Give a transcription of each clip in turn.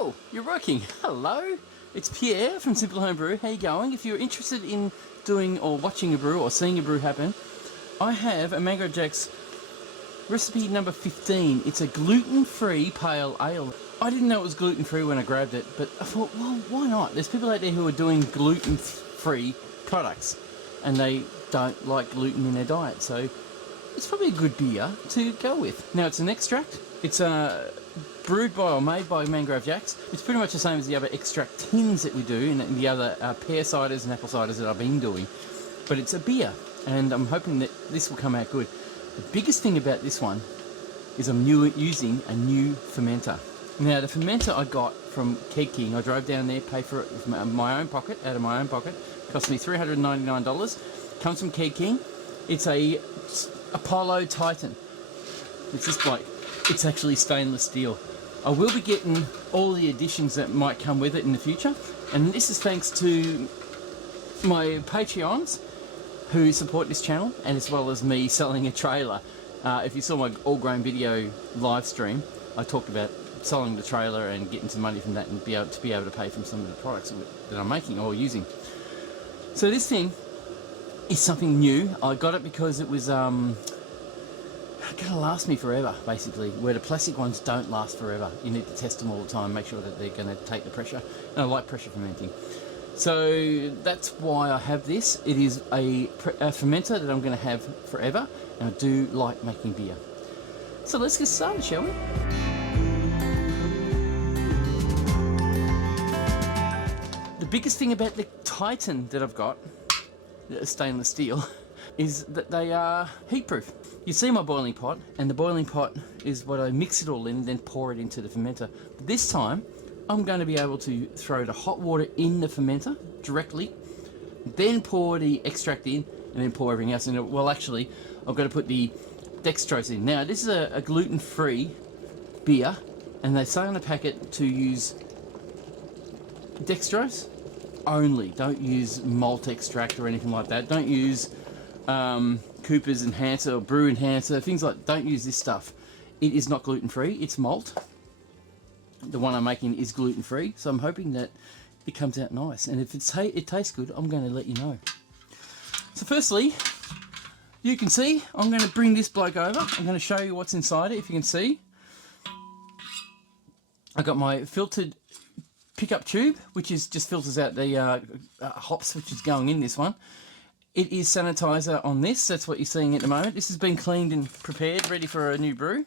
Oh, you're working. Hello, it's Pierre from Simple Home Brew. How you going? If you're interested in doing or watching a brew or seeing a brew happen, I have a Mangrove Jack's recipe number 15. It's a gluten-free pale ale. I didn't know it was gluten-free when I grabbed it, but I thought, well, why not? There's people out there who are doing gluten-free products, and they don't like gluten in their diet, so it's probably a good beer to go with. Now, it's an extract. It's brewed by or made by Mangrove Jack's. It's pretty much the same as the other extract tins that we do and the other pear ciders and apple ciders that I've been doing. But it's a beer, and I'm hoping that this will come out good. The biggest thing about this one is I'm using a new fermenter. Now, the fermenter I got from Keg King, I drove down there, paid for it with my own pocket, out of my own pocket. It cost me $399. Comes from Keg King. It's a Apollo Titan. It's this bloke. It's actually stainless steel. I will be getting all the additions that might come with it in the future, and this is thanks to my Patreons who support this channel, and as well as me selling a trailer. If you saw my All Grain video live stream, I talked about selling the trailer and getting some money from that and be able to pay for some of the products that I'm making or using. So this thing is something new. I got it because it was going to last me forever, basically, where the plastic ones don't last forever. You need to test them all the time, make sure that they're going to take the pressure. And I like pressure fermenting. So that's why I have this. It is a fermenter that I'm going to have forever, and I do like making beer. So let's get started, shall we? The biggest thing about the Titan that I've got, stainless steel, is that they are heat proof. You see my boiling pot, and the boiling pot is what I mix it all in and then pour it into the fermenter. But this time I'm going to be able to throw the hot water in the fermenter directly, then pour the extract in, and then pour everything else in. Well, actually, I've got to put the dextrose in. Now, this is a gluten-free beer, and they say on the packet to use dextrose only. Don't use malt extract or anything like that. Don't use Cooper's enhancer or brew enhancer, things like. Don't use this stuff. It is not gluten-free. It's malt. The one I'm making is gluten-free, so I'm hoping that it comes out nice. And if it tastes good, I'm going to let you know. So firstly, you can see, I'm going to bring this bloke over. I'm going to show you what's inside it, if you can see. I've got my filtered pickup tube, which is just filters out the hops which is going in this one. It is sanitizer on this. That's what you're seeing at the moment. This has been cleaned and prepared, ready for a new brew.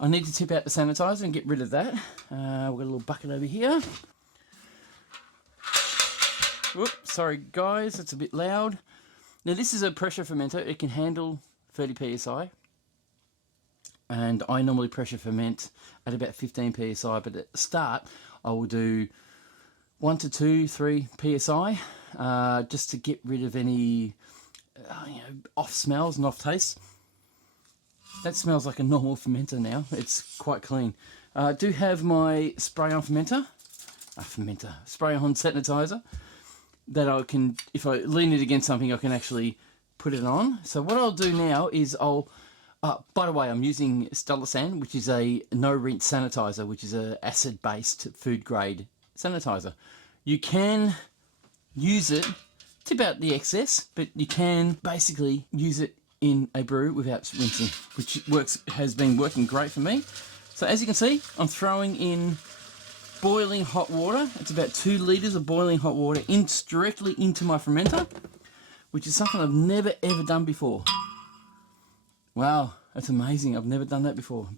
I need to tip out the sanitizer and get rid of that. We've got a little bucket over here. Whoops, sorry guys, it's a bit loud. Now this is a pressure fermenter. It can handle 30 psi. And I normally pressure ferment at about 15 psi, but at the start I will do 1 to 2, 3 psi, just to get rid of any off smells and off tastes. That smells like a normal fermenter now. It's quite clean. I do have my spray-on spray-on sanitizer that I can, if I lean it against something, I can actually put it on. So what I'll do now is by the way, I'm using Stalasan, which is a no-rinse sanitizer, which is a acid-based food-grade sanitizer. You can use it, tip out the excess, but you can basically use it in a brew without rinsing, which has been working great for me. So as you can see, I'm throwing in boiling hot water. It's about 2 litres of boiling hot water directly into my fermenter, which is something I've never ever done before. Wow, that's amazing. I've never done that before.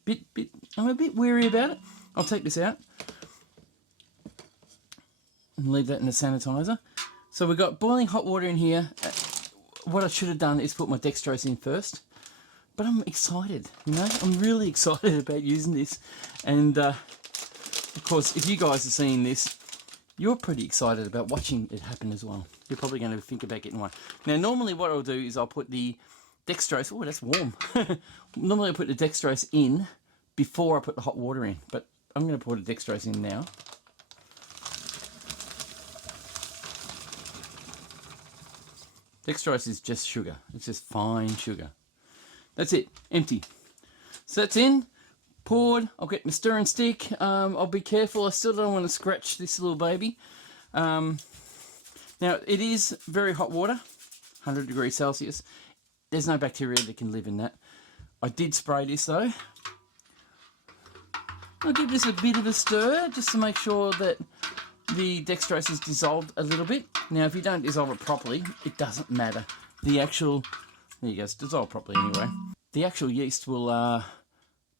I'm a bit wary about it. I'll take this out and leave that in the sanitizer. So we've got boiling hot water in here. What I should have done is put my dextrose in first, but I'm excited, I'm really excited about using this. And of course, if you guys are seeing this, you're pretty excited about watching it happen as well. You're probably going to think about getting one. Now normally what I'll do is I'll put the dextrose, oh that's warm, normally I put the dextrose in before I put the hot water in, but I'm going to put the dextrose in now. Dextrose is just sugar. It's just fine sugar. That's it. Empty. So that's in. poured. I'll get my stirring stick. I'll be careful. I still don't want to scratch this little baby. Now, it is very hot water, 100 degrees Celsius. There's no bacteria that can live in that. I did spray this though. I'll give this a bit of a stir just to make sure that the dextrose is dissolved a little bit. Now, if you don't dissolve it properly, it doesn't matter. The actual, there you go, it's dissolved properly anyway. The actual yeast will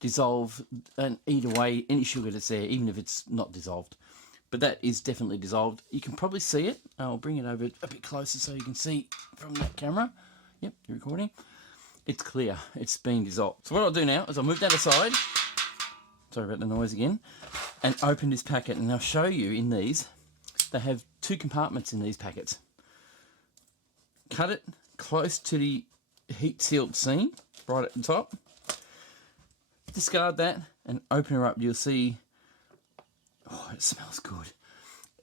dissolve and eat away any sugar that's there, even if it's not dissolved. But that is definitely dissolved. You can probably see it. I'll bring it over a bit closer so you can see from that camera. Yep, you're recording. It's clear. It's been dissolved. So what I'll do now is I'll move that aside. Sorry about the noise again. And open this packet, and I'll show you in these. They have 2 compartments in these packets. Cut it close to the heat sealed seam, right at the top. Discard that and open her up. You'll see, oh, it smells good.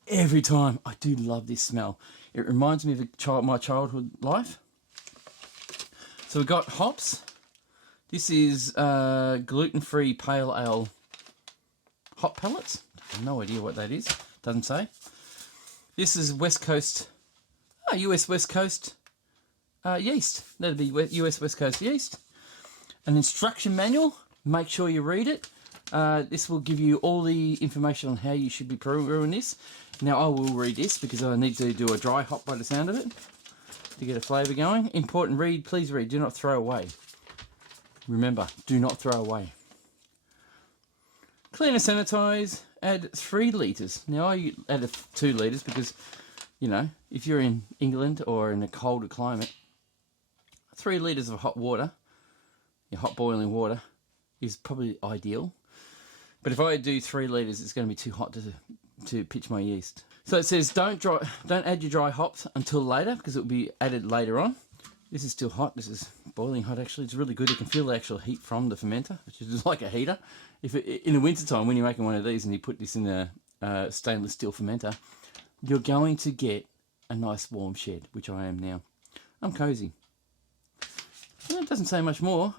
Every time. I do love this smell. It reminds me of my childhood life. So we've got hops. This is gluten-free pale ale hop pellets. I have no idea what that is. Doesn't say. This is West Coast, US West Coast yeast. That'd be US West Coast yeast. An instruction manual. Make sure you read it. This will give you all the information on how you should be brewing this. Now I will read this because I need to do a dry hop by the sound of it to get a flavour going. Important read, please read. Do not throw away. Remember, do not throw away. Clean and sanitize. Add 3 litres. Now I added 2 litres because, you know, if you're in England or in a colder climate, 3 litres of hot water, your hot boiling water, is probably ideal. But if I do 3 litres, it's going to be too hot to pitch my yeast. So it says don't add your dry hops until later because it will be added later on. This is still hot. This is boiling hot actually. It's really good. You can feel the actual heat from the fermenter, which is like a heater. In the winter time, when you're making one of these and you put this in a stainless steel fermenter, you're going to get a nice warm shed, which I am now. I'm cozy. Well, it doesn't say much more.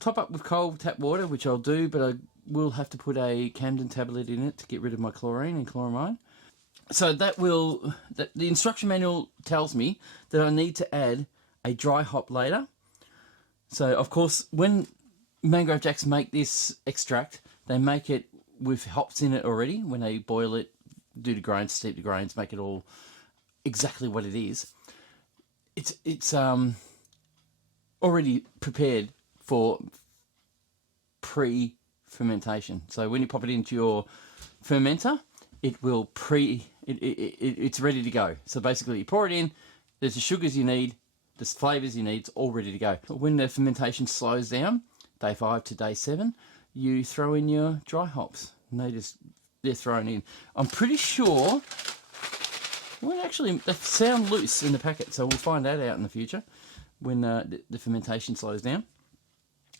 Top up with cold tap water, which I'll do, but I will have to put a Camden tablet in it to get rid of my chlorine and chloramine. So the instruction manual tells me that I need to add a dry hop later. So of course, when Mangrove Jacks make this extract, they make it with hops in it already. When they boil it, do the grains, steep the grains, make it all exactly what it is. It's already prepared for pre-fermentation. So when you pop it into your fermenter, it will it's ready to go. So basically you pour it in, there's the sugars you need, the flavours you need, it's all ready to go. When the fermentation slows down, day 5 to day 7, you throw in your dry hops. And they're thrown in. I'm pretty sure, well actually they sound loose in the packet, so we'll find that out in the future when the fermentation slows down.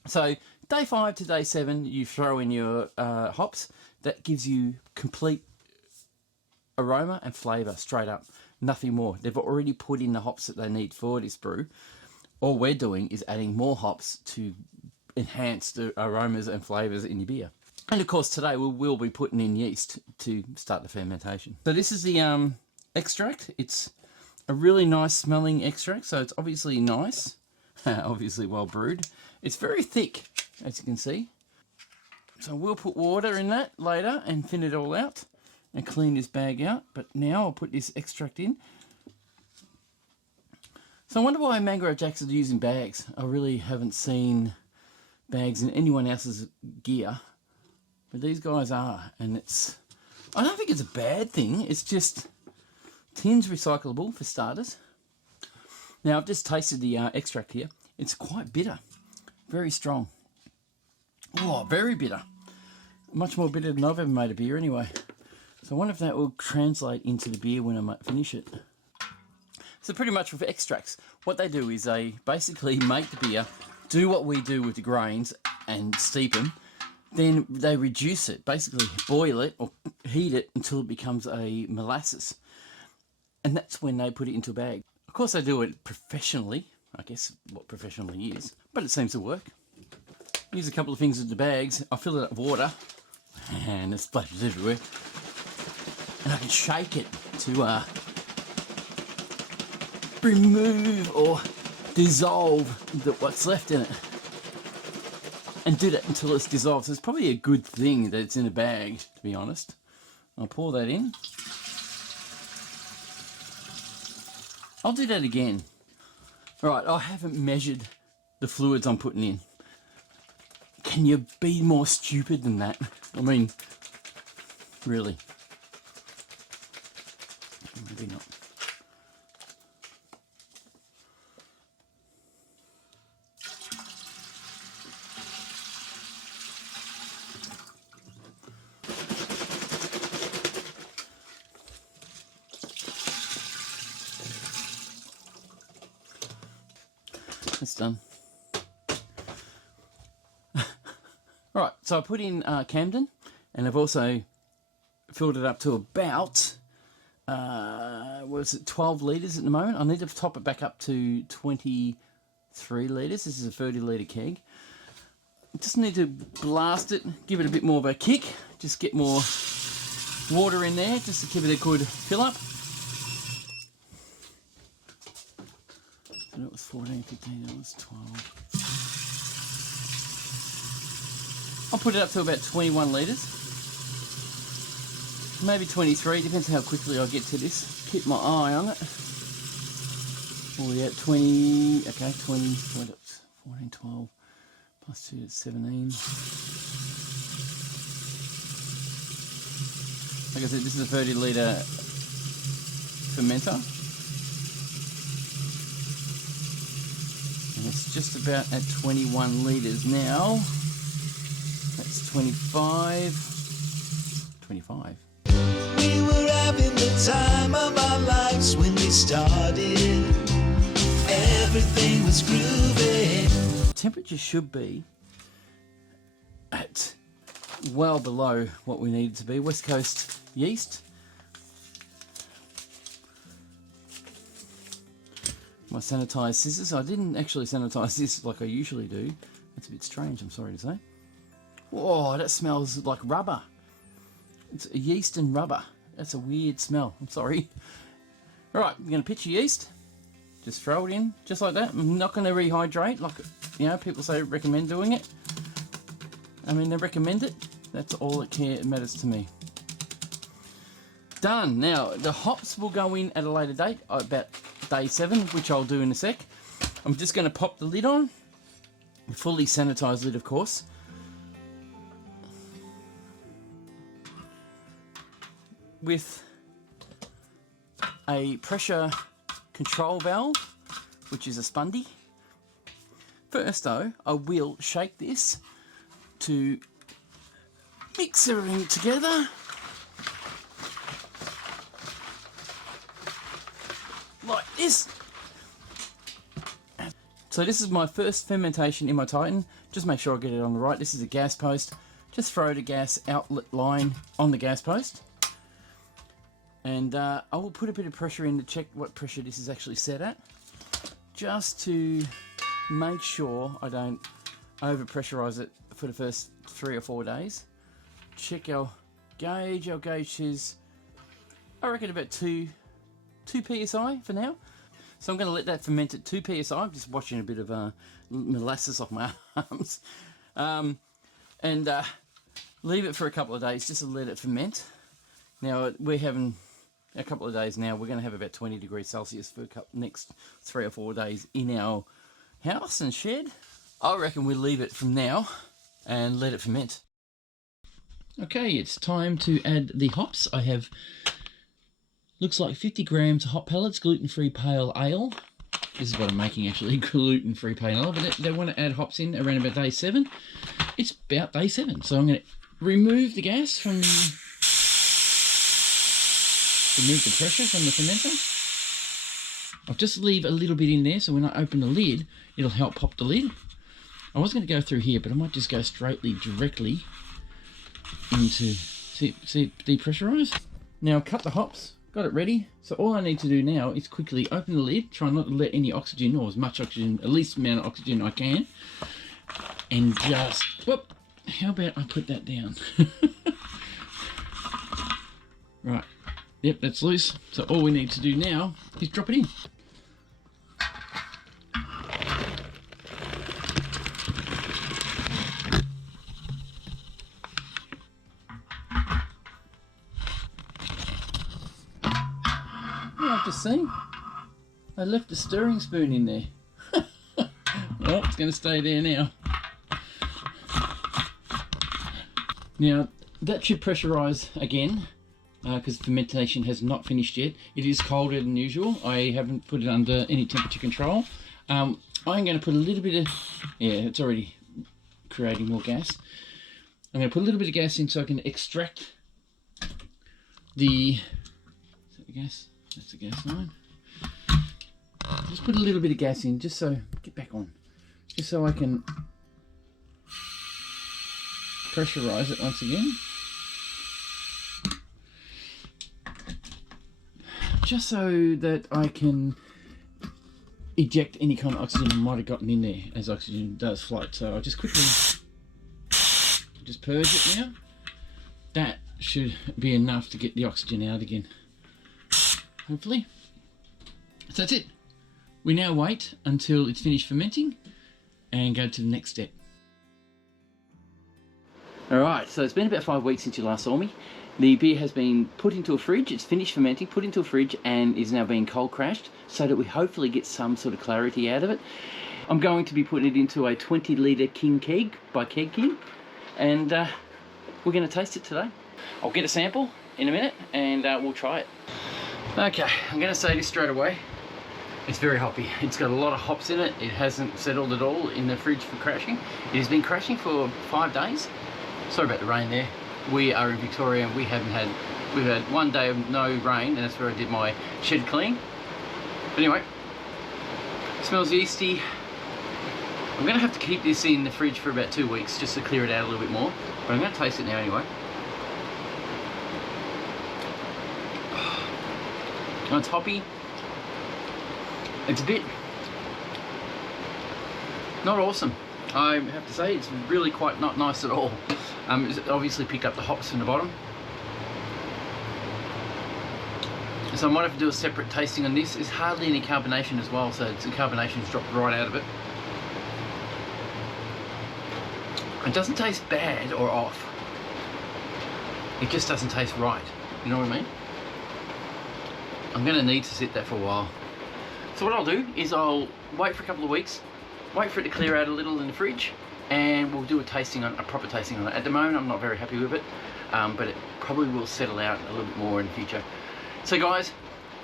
So day 5 to day 7, you throw in your hops. That gives you complete aroma and flavour straight up. Nothing more. They've already put in the hops that they need for this brew. All we're doing is adding more hops to enhance the aromas and flavours in your beer. And of course today we will be putting in yeast to start the fermentation. So this is the extract. It's a really nice smelling extract, so it's obviously nice. Obviously well brewed. It's very thick, as you can see. So we'll put water in that later and thin it all out and clean this bag out. But now I'll put this extract in. So I wonder why Mangrove Jacks are using bags. I really haven't seen bags in anyone else's gear, but these guys are, and I don't think it's a bad thing. It's just tin's recyclable for starters. Now I've just tasted the extract here. It's quite bitter, very strong. Oh, very bitter. Much more bitter than I've ever made a beer anyway. So I wonder if that will translate into the beer when I finish it. So pretty much with extracts, what they do is they basically make the beer, do what we do with the grains and steep them, then they reduce it, basically boil it or heat it until it becomes a molasses. And that's when they put it into a bag. Of course they do it professionally, I guess what professionally is, but it seems to work. Use a couple of things with the bags. I fill it up with water, and it splashes everywhere. And I can shake it to remove or dissolve what's left in it. And do that until it's dissolved. So it's probably a good thing that it's in a bag, to be honest. I'll pour that in. I'll do that again. Right, I haven't measured the fluids I'm putting in. Can you be more stupid than that? I mean, really. Maybe not. It's done. Right, so I put in Camden, and I've also filled it up to about, what is it, 12 litres at the moment. I need to top it back up to 23 litres. This is a 30-litre keg. Just need to blast it, give it a bit more of a kick, just get more water in there, just to give it a good fill up. So that was 14, 15, that was 12. I'll put it up to about 21 litres. Maybe 23, depends how quickly I get to this. Keep my eye on it. Oh yeah, 20, okay, 20, 14, 12, plus 2 is 17. Like I said, this is a 30-litre fermenter. And it's just about at 21 litres now. That's 25. We were having the time of our lives when we started. Everything was groovy. Temperature should be at well below what we need it to be. West Coast yeast. My sanitised scissors. I didn't actually sanitise this like I usually do. That's a bit strange, I'm sorry to say. Whoa, that smells like rubber. It's yeast and rubber. That's a weird smell. I'm sorry. Alright, you're going to pitch your yeast. Just throw it in, just like that. I'm not going to rehydrate like, you know, people say recommend doing it. I mean, they recommend it. That's all that matters to me. Done. Now, the hops will go in at a later date, about day 7, which I'll do in a sec. I'm just going to pop the lid on. A fully sanitised lid, of course. With a pressure control valve, which is a spundy. First though, I will shake this to mix everything together. Like this. So this is my first fermentation in my Titan. Just make sure I get it on the right. This is a gas post. Just throw the gas outlet line on the gas post. And I will put a bit of pressure in to check what pressure this is actually set at. Just to make sure I don't over pressurize it for the first 3 or 4 days. Check our gauge. Our gauge is, I reckon, about 2 psi for now. So I'm going to let that ferment at 2 psi. I'm just washing a bit of molasses off my arms. And leave it for a couple of days just to let it ferment. Now we're having a couple of days now. We're going to have about 20 degrees Celsius for the next 3 or 4 days in our house and shed. I reckon we'll leave it from now and let it ferment. Okay, it's time to add the hops. I have, looks like 50 grams hop pellets, gluten-free pale ale. This is what I'm making actually, gluten-free pale ale, but they want to add hops in around about day 7. It's about day 7, so I'm going to remove the gas from remove the pressure from the fermenter. I'll just leave a little bit in there so when I open the lid, it'll help pop the lid. I was going to go through here, but I might just go directly into, see it depressurize? Now cut the hops, got it ready. So all I need to do now is quickly open the lid, try not to let any oxygen, or as much oxygen, at least amount of oxygen I can. and just, whoop, how about I put that down? Right, yep, that's loose. So all we need to do now is drop it in. I've just seen I left a stirring spoon in there. Well, it's going to stay there now. Now that should pressurise again because fermentation has not finished yet. It is colder than usual. I haven't put it under any temperature control. I'm going to put a little bit of, yeah, it's already creating more gas. I'm going to put a little bit of gas in so I can extract the, is that the gas? That's the gas line. Just put a little bit of gas in, just so, get back on, just so I can pressurize it once again. Just so that I can eject any kind of oxygen I might have gotten in there, as oxygen does float. So I'll just quickly just purge it now. That should be enough to get the oxygen out again, hopefully. So that's it. We now wait until it's finished fermenting and go to the next step. Alright, so it's been about 5 weeks since you last saw me. The beer has been put into a fridge, it's finished fermenting, put into a fridge, and is now being cold crashed so that we hopefully get some sort of clarity out of it. I'm going to be putting it into a 20 litre King keg by Keg King, and we're going to taste it today. I'll get a sample in a minute and we'll try it. Okay, I'm going to say this straight away. It's very hoppy. It's got a lot of hops in it. It hasn't settled at all in the fridge for crashing. It has been crashing for 5 days. Sorry about the rain there. We are in Victoria and we've had 1 day of no rain, and that's where I did my shed clean. But anyway, it smells yeasty. I'm going to have to keep this in the fridge for about 2 weeks just to clear it out a little bit more. But I'm going to taste it now anyway. Oh, it's hoppy. It's a bit not awesome. I have to say it's really quite not nice at all. It's obviously picked up the hops from the bottom. So I might have to do a separate tasting on this. There's hardly any carbonation as well, so the carbonation's dropped right out of it. It doesn't taste bad or off. It just doesn't taste right. You know what I mean? I'm going to need to sit that for a while. So what I'll do is I'll wait for a couple of weeks, wait for it to clear out a little in the fridge, and we'll do a proper tasting on it. At the moment I'm not very happy with it, but it probably will settle out a little bit more in the future. So guys,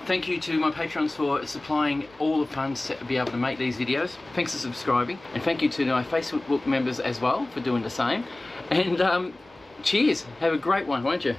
thank you to my patrons for supplying all the funds to be able to make these videos. Thanks for subscribing, and thank you to my Facebook members as well for doing the same. And cheers, have a great one, won't you?